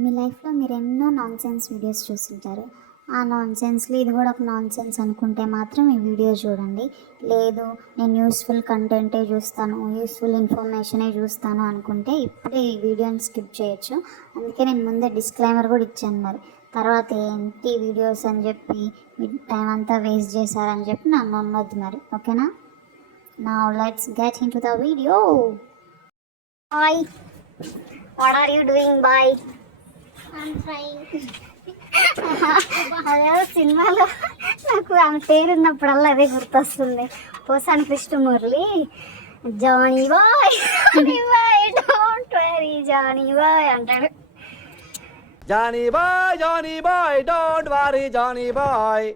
మీ లైఫ్లో మీరు ఎన్నో నాన్సెన్స్ వీడియోస్ చూస్తుంటారు. ఆ నాన్సెన్స్లో ఇది కూడా ఒక నాన్సెన్స్ అనుకుంటే మాత్రం ఈ వీడియో చూడండి. లేదు నేను యూస్ఫుల్ కంటెంటే చూస్తాను, యూస్ఫుల్ ఇన్ఫర్మేషనే చూస్తాను అనుకుంటే ఇప్పుడే ఈ వీడియోని స్కిప్ చేయొచ్చు. అందుకే నేను ముందే డిస్క్లైమర్ కూడా ఇచ్చాను. మరి తర్వాత ఏంటి వీడియోస్ అని చెప్పి మీ టైం అంతా వేస్ట్ చేశారని చెప్పి నన్ను అనొద్దు మరి, ఓకేనా? Now let's get into the video. Hi, what are you doing boy? అదే సినిమాలో నాకు ఆమె పేరున్నప్పుడల్లా అదే గుర్తొస్తుంది. Posani Krishnamurali Johnny boy boy don't worry Johnny boy అంటాడు. Johnny boy don't worry Johnny boy.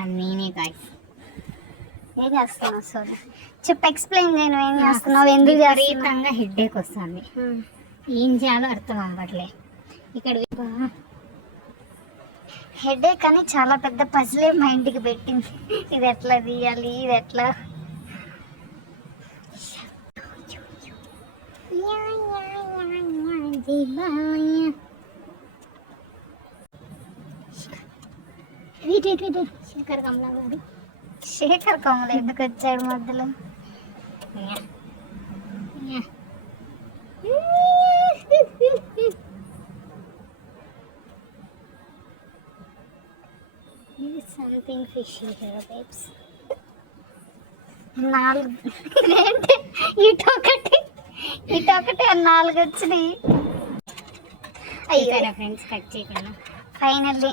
అది నేనే గాయ్స్. ఏం చేస్తున్నావు? సారీ చెప్పు, ఎక్స్ప్లెయిన్ చేయను. ఏం చేస్తున్నావు? ఎందుకు విపరీతంగా హెడ్ఏక్ వస్తుంది. ఏం చేయాలో అర్థం అవ్వట్లే. ఇక్కడ హెడేక్ అని చాలా పెద్ద పజిలే మైండ్కి పెట్టింది. ఇది ఎట్లా తీయాలి, ఇది ఎట్లా శేఖర్ కమలా గారు. శేఖర్ కమల ఎందుకు వచ్చాడు మధ్యలో? Something fishy here babes. 4 ఇదేంటి? ఇటొకటి 4 వచ్చినాయి. అయ్యో ఫ్రెండ్స్, కట్ చేయకుండా ఫైనల్లీ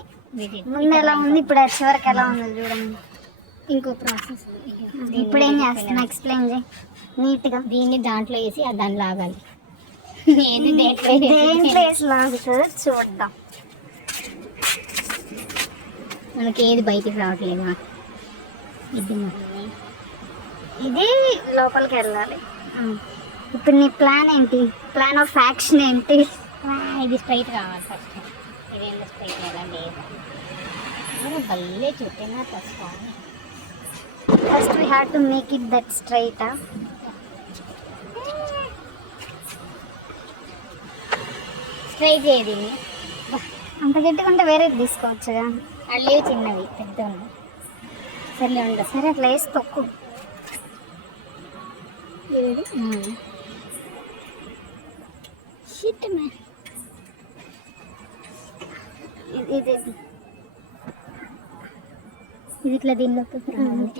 ముందు ఎలా ఉంది, ఇప్పుడు చివరికి ఎలా ఉంది చూడండి. ఇంకో ప్రాసెస్. ఇప్పుడు ఏం చేస్తున్నా ఎక్స్ప్లెయిన్ చేయి నీట్గా. దీన్ని దాంట్లో వేసి దాన్ని లాగాలి. ఏది దేంట్లో వేసి లాగుతుందో చూద్దాం. మనకి ఏది బయటికి రావట్లేదు. ఇది లోపలికి వెళ్ళాలి. ఇప్పుడు నీ ప్లాన్ ఏంటి? ప్లాన్ ఆఫ్ యాక్షన్ ఏంటి? ఇది స్ట్రైట్ కావాలి ఫస్ట్. ఇదేంటో స్ట్రైట్ ఎలా లేదు. భలే చుట్టినా first we have to make it that straight. Straight ఏది అంత గట్టిగా వేరేది తీసుకోవచ్చుగా. అల్లేవి చిన్నవి, పెద్ద ఉంది. సర్లే ఉండదు. సరే అట్లా వేసి తొక్కు. Shit man. ఇది ఇట్లా దీనిలోకి రావాలి.